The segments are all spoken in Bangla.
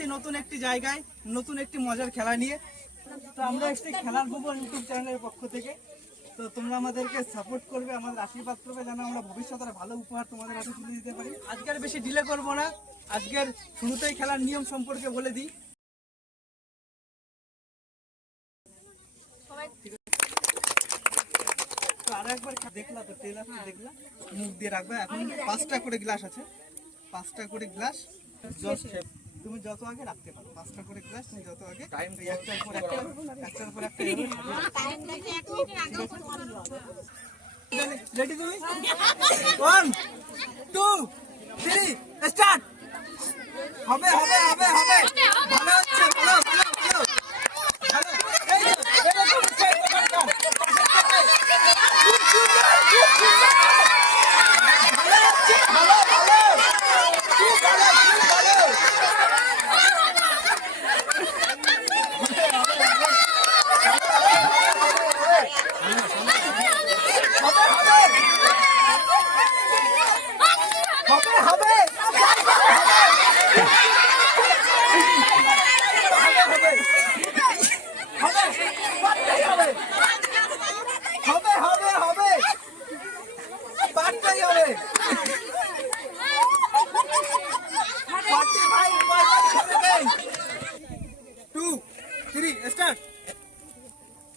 এসেছি নতুন একটি জায়গায়, নতুন একটি মজার খেলা নিয়ে। তো আমরা এসেছি খেলার ভুবন ইউটিউব চ্যানেলের পক্ষ থেকে। তো তোমরা আমাদেরকে সাপোর্ট করবে, আমাদের আশীর্বাদ করবে, যেন আমরা ভবিষ্যতে ভালো উপহার তোমাদের হাতে তুলে দিতে পারি। আজকের বেশি ডিলে করব না, আজকের শুরুতেই খেলার নিয়ম সম্পর্কে বলে দিই। আরো একবার দেখলা তো ট্রেলারটা দেখলা, মুখ দিয়ে রাখবে। এখন 5টা করে গ্লাস আছে, 5টা করে গ্লাস তুমি যত আগে রাখতে পারো। 5টা করে গ্লাস তুমি যত আগে, একটার পর একটা রেডি তুমি? 1 2 3 স্টার্ট। হবে হবে হবে হবে, ভালো হচ্ছে, ভালো ভালো ভালো ভালো। এই যে এটা তো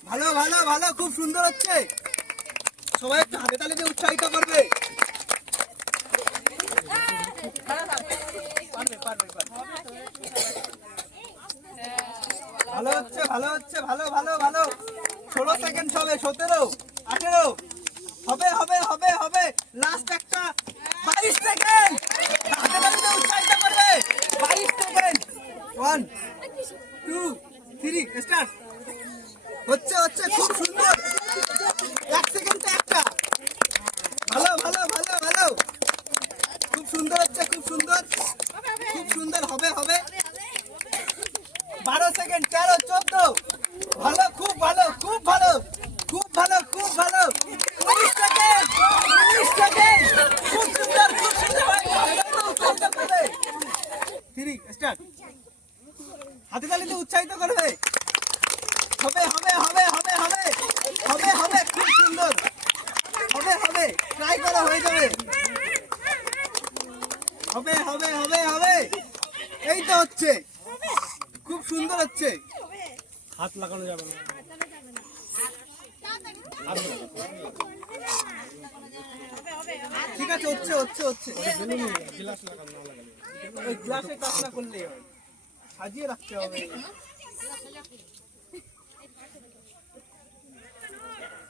ভালো ভালো ভালো, খুব সুন্দর হচ্ছে। সবাই একটু হাতে তালি দিয়ে উৎসাহিত করবে। ভালো হচ্ছে ভালো হচ্ছে, ভালো ভালো ভালো। 16 সেকেন্ড হবে, 17 18 হবে হবে হবে হবে। লাস্ট একটা 22 সেকেন্ড, হাতে তালি দিয়ে উৎসাহিত করবে। 22 সেকেন্ড। 1 2 3 স্টার্ট। হচ্ছে হচ্ছে, খুব সুন্দর। 1 সেকেন্ডে একটা। ভালো ভালো ভালো ভালো, খুব সুন্দর হচ্ছে, খুব সুন্দর খুব সুন্দর। হবে হবে। 12 সেকেন্ড, 13 14। ভালো, খুব ভালো, খুব ভালো, খুব ভালো, খুব ভালো। 19 সেকেন্ড, 19 সেকেন্ড, খুব সুন্দর, খুব সুন্দর। 3 স্টার্ট। হাতে তালিতে উৎসাহিত করবে। হবে হবে হবে হবে হবে হবে হবে, খুব সুন্দর। হবে হবে, ট্রাই করা হয়ে যাবে। হবে হবে হবে হবে, এই তো হচ্ছে, খুব সুন্দর হচ্ছে। হাত লাগানো যাবে না, ঠিক আছে, হচ্ছে হচ্ছে হচ্ছে। গ্লাস লাগানো না লাগালে ওই গ্লাসে কাজ না করলে সাজিয়ে রাখতে হবে।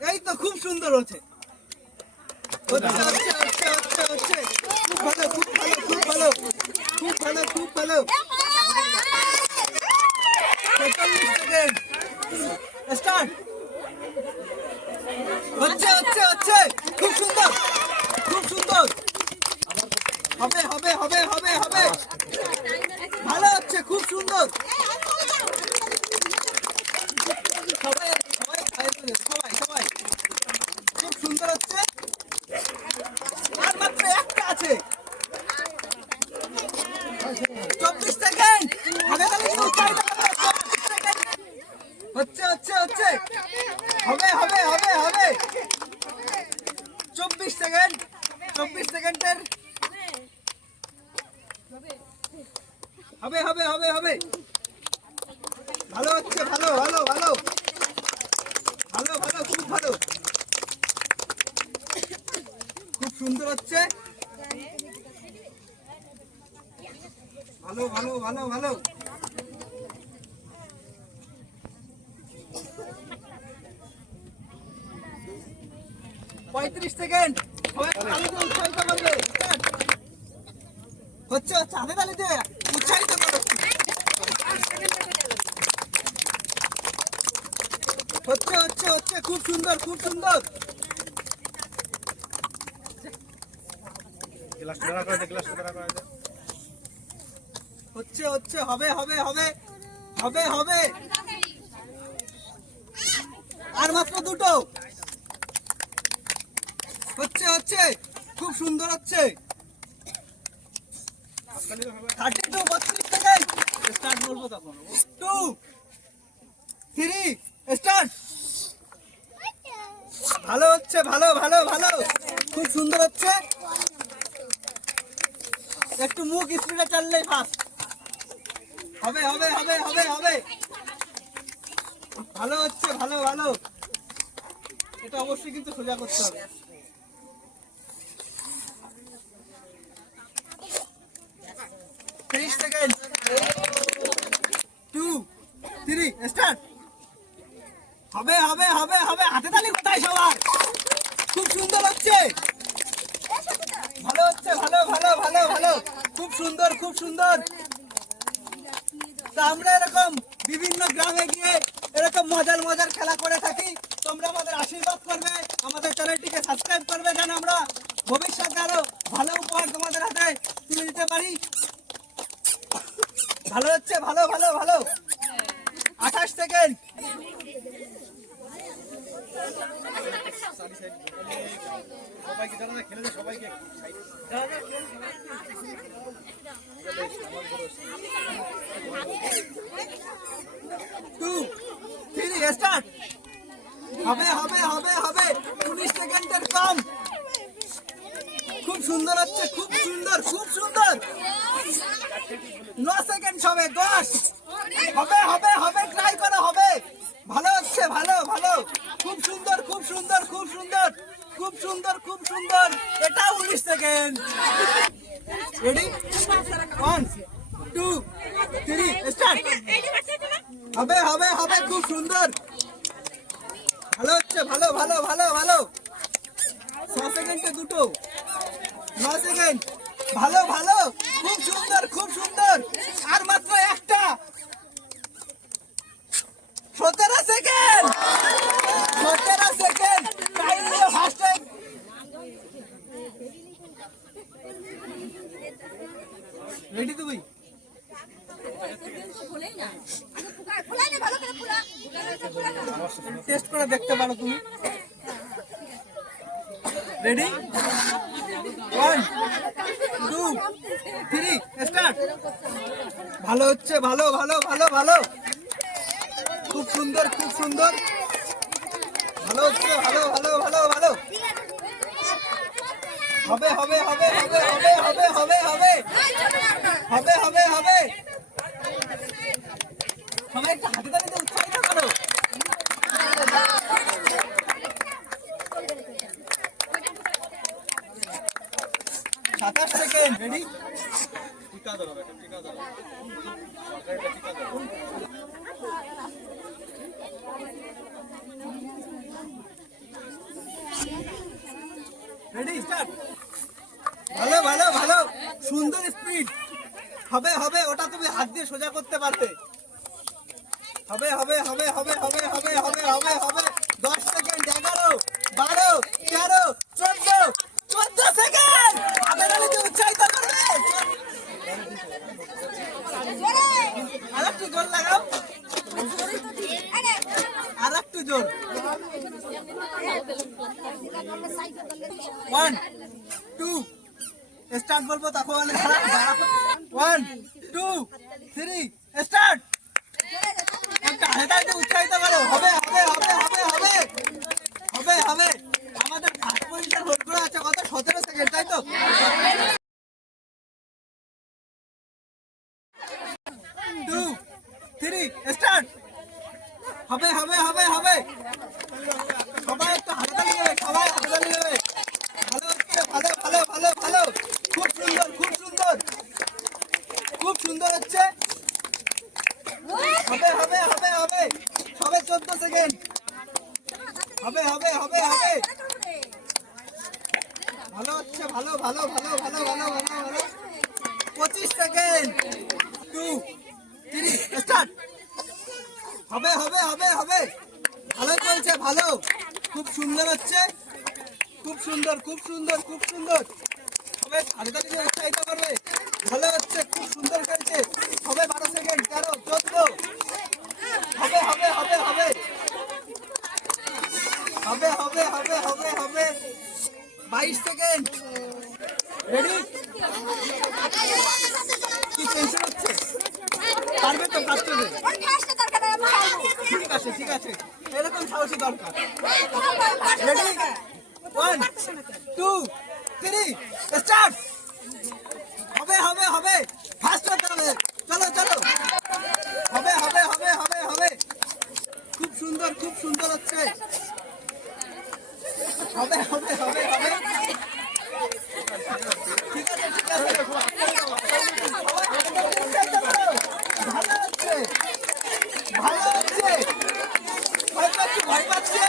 এই তো খুব সুন্দর হচ্ছে, হচ্ছে হচ্ছে হচ্ছে হচ্ছে হচ্ছে। খুব ভালো, খুব ভালো, খুব ভালো, খুব ভালো, খুব ভালো। 45 সেকেন্ড স্টার্ট। হচ্ছে হচ্ছে হচ্ছে, খুব সুন্দর, খুব সুন্দর। হবে হবে হবে হবে হবে, ভালো হচ্ছে, খুব সুন্দর। সবাই সবাই সবাই সবাই, খুব সুন্দর হচ্ছে। আর মাত্র একটা আছে, 24 সেকেন্ড। হবে তাহলে হচ্ছে হচ্ছে হচ্ছে, হবে হবে হবে হবে। 24 সেকেন্ড, 24 সেকেন্ডের হবে হবে হবে হবে। ভালো হচ্ছে, ভালো ভালো ভালো ভালো ভালো, খুব ভালো, খুব সুন্দর হচ্ছে। ভালো ভালো ভালো ভালো। 35 সেকেন্ড। উৎসাহিত করবে। হচ্ছে হচ্ছে, হাতে তালিতে উৎসাহিত করো। হচ্ছে হচ্ছে হচ্ছে, খুব সুন্দর, খুব সুন্দর। হচ্ছে হচ্ছে, হবে হবে হবে হবে হবে। আর মাত্র দুটো। হচ্ছে হচ্ছে, খুব সুন্দর হচ্ছে। 32 32 সেকেন্ড। স্টার্ট বলবো তখন 2 3 স্টার্ট ভালো হচ্ছে ভালো ভালো ভালো খুব সুন্দর হচ্ছে একটু মুখ স্পিডে চাললেই ফাস্ট হবে হবে হবে হবে হবে ভালো হচ্ছে ভালো ভালো এটা অবশ্যই কিন্তু সোজা করতে হবে 30 সেকেন্ড 2 3 স্টার্ট হবে হবে হবে হবে হাতে তালি কোথায় সবার খুব সুন্দর হচ্ছে ভালো হচ্ছে ভালো ভালো ভালো ভালো খুব সুন্দর খুব সুন্দর তা আমরা এরকম বিভিন্ন গ্রামে গিয়ে এরকম মজার মজার খেলা করে থাকি তোমরা আমাদের আশীর্বাদ করবে আমাদের চ্যানেলটিকে সাবস্ক্রাইব করবে যেন আমরা ভবিষ্যতে আরো ভালো উপহার তোমাদের হাতে তুলে দিতে পারি ভালো হচ্ছে ভালো ভালো ভালো 28 সেকেন্ড সবাইকে যারা খেলে সবাইকে 2 3 স্টার্ট হবে হবে হবে হবে 19 সেকেন্ডের কম খুব সুন্দর হচ্ছে খুব সুন্দর খুব সুন্দর 9 সেকেন্ড হবে 10 হবে হবে হবে ট্রাই করো হবে ভালো হচ্ছে ভালো ভালো খুব সুন্দর খুব সুন্দর খুব সুন্দর খুব সুন্দর খুব সুন্দর এটা 19 সেকেন্ড রেডি 1 2 3 স্টার্ট হবে হবে হবে খুব সুন্দর ভালো হচ্ছে ভালো ভালো ভালো ভালো 6 সেকেন্ডে দুটো 9 সেকেন্ড ভালো ভালো খুব সুন্দর আর মাত্র একটা 17 সেকেন্ড 17 সেকেন্ড টাইম নিয়ে ফার্স্ট টাইম রেডি তুমি টেস্ট করে দেখতে পারো তুমি রেডি 1 2 3 স্টার্ট ভালো হচ্ছে ভালো ভালো ভালো ভালো খুব সুন্দর ভালো হচ্ছে ভালো ভালো ভালো ভালো হবে হবে হবে হবে হবে হবে হবে হবে হবে হবে হবে সবাই একটু হাতে তালিতে উৎসাহিত করো 27 সেকেন্ড রেডি টিকা দাও বেটা টিকা দাও সরকারিটা টিকা দাও রেডি স্টার্ট ভালো ভালো ভালো সুন্দর স্পিড হবে হবে ওটা তুমি হাত দিয়ে সোজা করতে পারবে হবে হবে হবে হবে হবে হবে হবে হবে হবে 10 সেকেন্ড 11 12 13 14 সেকেন্ড আপনারা উৎসাহিত করবে আরেকটু জোর লাগাও আরেকটু জোর 1 2 স্টার্ট বলবো তখন 1 2 3 স্টার্ট একটা হাতে উৎসাহিত করো হবে হবে হবে হবে হবে হবে হবে আমাদের পরিষ্কার ভোট করা আছে কত 17 সেকেন্ড তাই তো 2 3 স্টার্ট হবে হবে হবে হবে সবাই একটু হাতে তালি দেবে সবাই হাতে তালি দেবে ভালো হচ্ছে ভালো ভালো ভালো ভালো খুব সুন্দর হচ্ছে হবে হবে হবে হবে সবে 14 সেকেন্ড হবে হবে হবে হবে ভালো হচ্ছে ভালো ভালো ভালো ভালো ভালো ভালো ভালো 25 সেকেন্ড 2 3 স্টার্ট হবে হবে হবে হবে ভালো চলছে ভালো খুব সুন্দর হচ্ছে খুব সুন্দর সবাই হাতে দিয়ে উৎসাহিত করবে ভালো হচ্ছে খুব সুন্দর খেলছে হবে 12 সেকেন্ড 13 14 হবে হবে হবে হবে হবে হবে হবে হবে হবে 22 সেকেন্ড রেডি কি টেনশন হচ্ছে পারবে তো ফার্স্ট হবে। ঠিক আছে ঠিক আছে, এরকম সাহসী দরকার। Ready 1 2 3 start. হবে হবে হবে, ফার্স্ট হতে হবে। চলো চলো, হবে হবে হবে হবে হবে। খুব সুন্দর হচ্ছে। হবে হবে হবে হবে। ঠিক আছে ঠিক আছে, ভালো হচ্ছে ভালো হচ্ছে। ভয় পাচ্ছে ভয় পাচ্ছে।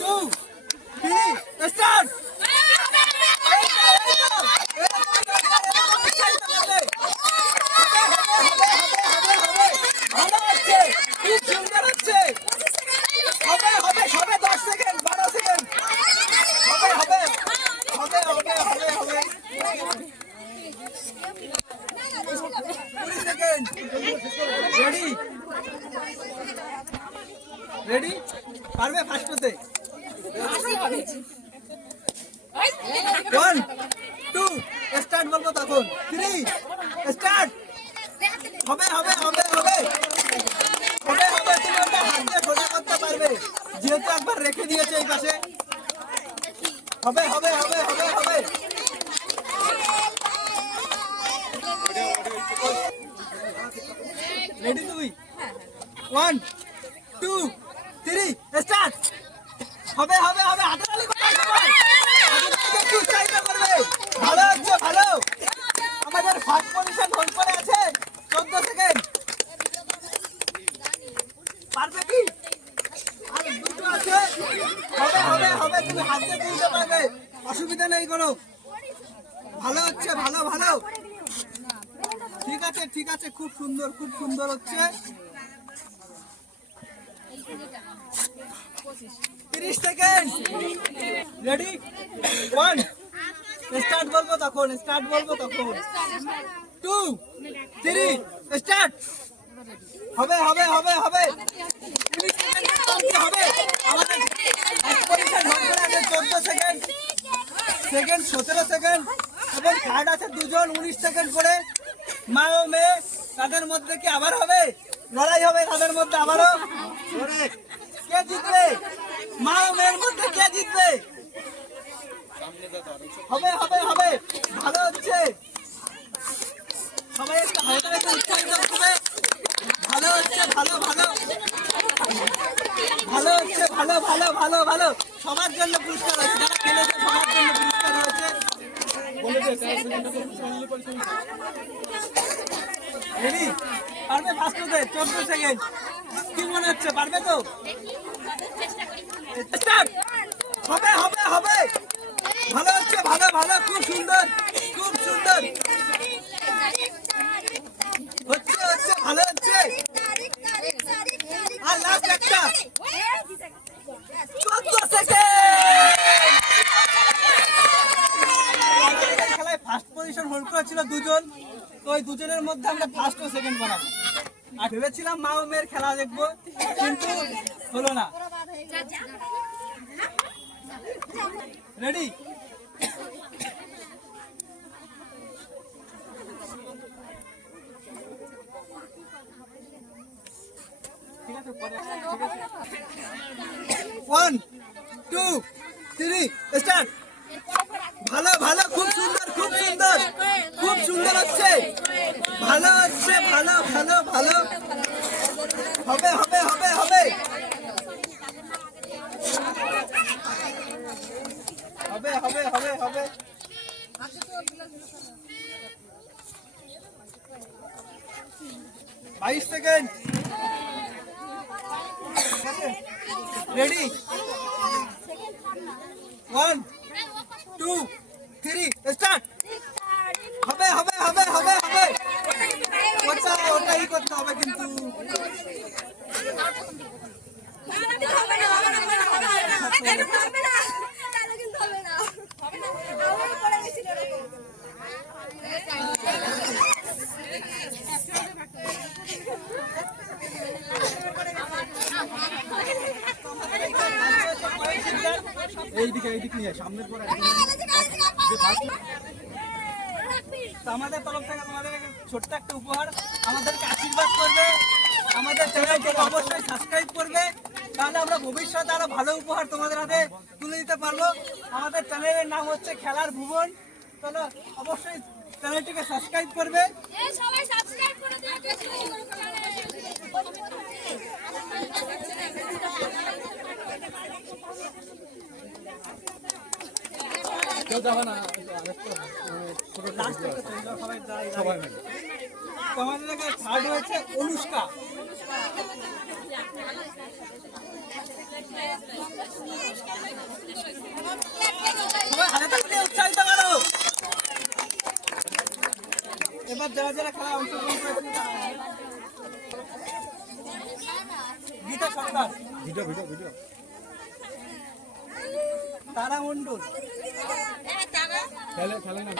Two, three, start! ভালো হচ্ছে, খুব সুন্দর হচ্ছে। হবে হবে হবে, 10 সেকেন্ড 12 সেকেন্ড। হবে হবে হবে হবে হবে হবে 20 সেকেন্ড। রেডি রেডি, পারবে ফার্স্ট হতে? 1 2 স্টার্ট বলবো তখন। 3 স্টার্ট। হবে হবে হবে হবে হবে হবে। তুমি ওটা হাত দিয়ে সোজা করতে পারবে, যেহেতু একবার রেখে দিয়েছে এই পাশে। হবে হবে হবে হবে হবে। রেডি তুমি? 1 2 3 স্টার্ট। হবে হবে হবে, হাতের তালি বাজাও সবাই। হাতের তালি একটু উৎসাহিত করবে। ভালো হচ্ছে ভালো। আমাদের ফার্স্ট পজিশন হোল্ড করে আছে 14 সেকেন্ড। পারবে কি? আর দুটো আছে। হবে হবে হবে, তুমি হাত দিয়ে তুলতে পারবে, অসুবিধা নেই কোনো। ভালো হচ্ছে ভালো ভালো। ঠিক আছে, খুব সুন্দর হচ্ছে। 30 সেকেন্ড। রেডি 1 স্টার্ট বলবো তখন 2 3 স্টার্ট। হবে হবে হবে হবে 19 সেকেন্ড হবে। আমাদের এক পজিশন হোল্ড করে আছে 14 সেকেন্ড 17 সেকেন্ড এবং থার্ড আছে দুজন 19 সেকেন্ড করে। মা ও মেয়ে, তাদের মধ্যে কি আবার হবে লড়াই? হবে তাদের মধ্যে আবারও? কে জিতবে? মা ও মেয়ের মধ্যে কে জিতবে? হবে হবে হবে, ভালো হচ্ছে। সবাই একটু হালকা একটু উৎসাহিত করবে। ভালো হচ্ছে ভালো ভালো ভালো হচ্ছে ভালো ভালো ভালো ভালো। সবার জন্য পুরস্কার হয়েছে, যারা খেলেছে সবার জন্য পুরস্কার হয়েছে। রেডি? পারবে ফার্স্ট হতে? 14 সেকেন্ড। কি মনে হচ্ছে, পারবে তো? স্টার্ট। হবে হবে হবে, ভালো হচ্ছে ভালো ভালো, খুব সুন্দর হচ্ছে হচ্ছে ভালো হচ্ছে। আর লাস্ট একটা 14 সেকেন্ড। খেলায় ফার্স্ট পজিশন হোল্ড করেছিল দুজন, তো ওই দুজনের মধ্যে আমরা ফার্স্ট ও সেকেন্ড বানাবো। আর ভেবেছিলাম মা ও মেয়ের খেলা দেখবো, কিন্তু হলো না। রেডি? ঠিক আছে, 1 2 3 স্টার্ট। ভালো ভালো, খুব সুন্দর হচ্ছে। ভালো হচ্ছে ভালো ভালো ভালো। হবে হবে হবে হবে হবে হবে হবে হবে। 22 সেকেন্ড। রেডি? 1 2 3 স্টার্ট। হবে হবে হবে হবে হবে। ওটাই করতে হবে কিন্তু। এইদিকে এদিক নিয়ে সামনের পর তো আমাদের তরফ থেকে তোমাদের ছোট্ট একটা উপহার, আমাদেরকে আশীর্বাদ করবে, আমাদের চ্যানেলটিকে অবশ্যই সাবস্ক্রাইব করবে, তাহলে আমরা ভবিষ্যতে আরো ভালো উপহার তোমাদের হাতে তুলে দিতে পারবো। আমাদের চ্যানেলের নাম হচ্ছে খেলার ভুবন। তাহলে অবশ্যই চ্যানেলটিকে সাবস্ক্রাইব করবে। সবাই সাবস্ক্রাইব করে দিও। কেউ যাবে না সবাই মিলে। তোমাদের এখানে থার্ড হয়েছে অনুষ্কা। সবাই হাতে তালি দিয়ে উৎসাহিত করো। এবার যারা যারা খেলা অংশগ্রহণ করেছে গীতা সরকার, ভিডিও ভিডিও ভিডিও তারা মন্ডল, খেলে খেলে না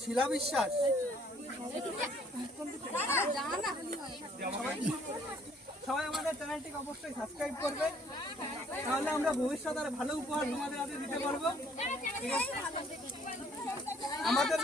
শিলা বিশ্বাস, সবাই আমাদের চ্যানেলটিকে অবশ্যই সাবস্ক্রাইব করবে, তাহলে আমরা ভবিষ্যতে আর ভালো উপহার তোমাদের হাতে দিতে পারবো। আমাদের